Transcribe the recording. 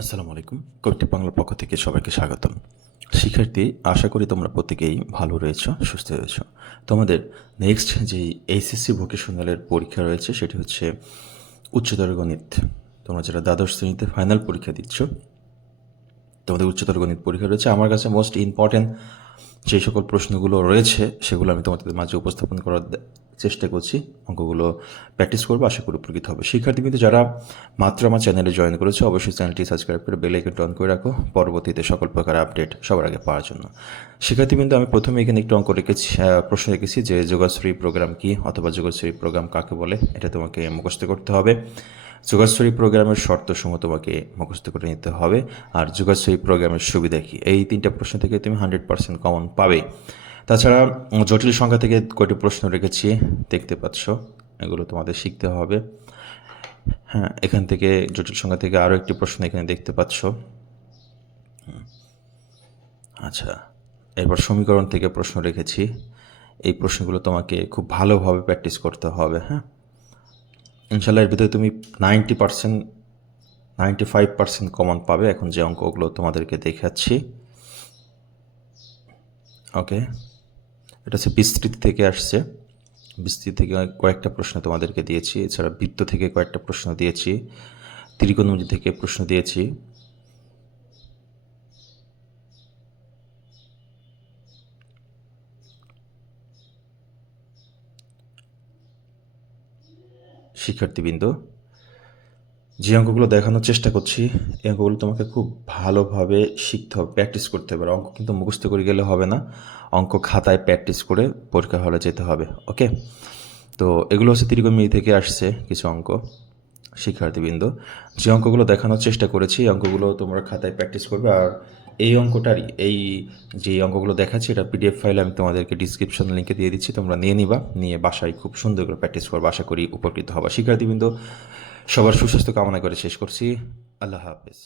আসসালামু আলাইকুম। কবিটি বাংলার পক্ষ থেকে সবাইকে স্বাগতম। শিক্ষার্থী, আশা করি তোমরা প্রত্যেকেই ভালো রয়েছ, সুস্থ রয়েছ। তোমাদের নেক্সট যে এইচএসসি ভোকেশনালের পরীক্ষা রয়েছে, সেটি হচ্ছে উচ্চতর গণিত। তোমরা যারা দ্বাদশ শ্রেণীতে ফাইনাল পরীক্ষা দিচ্ছ তোমাদের উচ্চতর গণিত পরীক্ষা রয়েছে। আমার কাছে মোস্ট ইম্পর্ট্যান্ট যে সকল প্রশ্নগুলো রয়েছে, সেগুলো আমি তোমাদের মাঝে উপস্থাপন করার চেষ্টা করছি। অঙ্কগুলো প্র্যাকটিস করব, আশা করি উপকৃত হবে। শিক্ষার্থী কিন্তু যারা মাত্র আমার চ্যানেলে জয়েন করেছে, অবশ্যই চ্যানেলটি সাবস্ক্রাইব করে বেল আইকনটি অন করে রাখো। পরবর্তীতে সকল প্রকার আপডেট সবার আগে পাওয়ার জন্য। শিক্ষার্থী কিন্তু আমি প্রথমে এখানে একটু অঙ্ক রেখেছি প্রশ্ন রেখেছি যে যোগাশ্রী প্রোগ্রাম কি অথবা যোগাশ্রী প্রোগ্রাম কাকে বলে, এটা তোমাকে মুখস্থ করতে হবে। যোগাশ্রী প্রোগ্রামের শর্তসমূহ তোমাকে মুখস্থ করে নিতে হবে। আর যোগাশ্রী প্রোগ্রামের সুবিধা কী? এই তিনটা প্রশ্ন থেকে তুমি হান্ড্রেড পার্সেন্ট কমন পাবে। তাছাড়া জটিল সংখ্যা থেকে কয়টি প্রশ্ন রেখেছি দেখতে পাচ্ছ, এগুলো তোমাদের শিখতে হবে। হ্যাঁ এখান থেকে জটিল সংখ্যা থেকে আরও একটি প্রশ্ন এখানে দেখতে পাচ্ছ। আচ্ছা এবার সমীকরণ থেকে প্রশ্ন রেখেছি। এই প্রশ্নগুলো তোমাকে খুব ভালোভাবে প্র্যাকটিস করতে হবে হ্যাঁ? ইনশাল্লাহ এর ভিতরে তুমি ninety percent, ninety five percent common পাবে। এখন যে অঙ্কগুলো তোমাদেরকে দেখাচ্ছি। ওকে? এটা হচ্ছে বিস্তৃতি থেকে আসছে। বিস্তৃতি থেকে কয়েকটা প্রশ্ন তোমাদেরকে দিয়েছি। এছাড়া বৃত্ত থেকে কয়েকটা প্রশ্ন দিয়েছি। ত্রিকোণমিতি থেকে প্রশ্ন দিয়েছি। শিক্ষার্থীবৃন্দ, যে অঙ্কগুলো দেখানোর চেষ্টা করছি, এই অঙ্কগুলো তোমাকে খুব ভালোভাবে শিখতে হবে প্র্যাকটিস করতে হবে। অঙ্ক কিন্তু মুখস্থ করে গেলে হবে না, অঙ্ক খাতায় প্র্যাকটিস করে পরীক্ষা হলে যেতে হবে ওকে তো এগুলো হচ্ছে ত্রিকোণমিতি থেকে আসছে কিছু অঙ্ক, শিক্ষার্থীবৃন্দ। যে অঙ্কগুলো দেখানোর চেষ্টা করেছি অঙ্কগুলো তোমরা খাতায় প্র্যাকটিস করবে। আর এই অঙ্কটারই, এই যে অঙ্কগুলো দেখাচ্ছি, এটা পিডিএফ ফাইল আমি তোমাদেরকে ডিসক্রিপশন লিঙ্কে দিয়ে দিচ্ছি, তোমরা নিয়ে নিবা, নিয়ে বাসায় খুব সুন্দর করে প্র্যাকটিস করব, আশা করি উপকৃত হবা। শিক্ষার্থীবৃন্দ সবার সুস্বাস্থ্য কামনা করে শেষ করছি। আল্লাহ হাফেজ।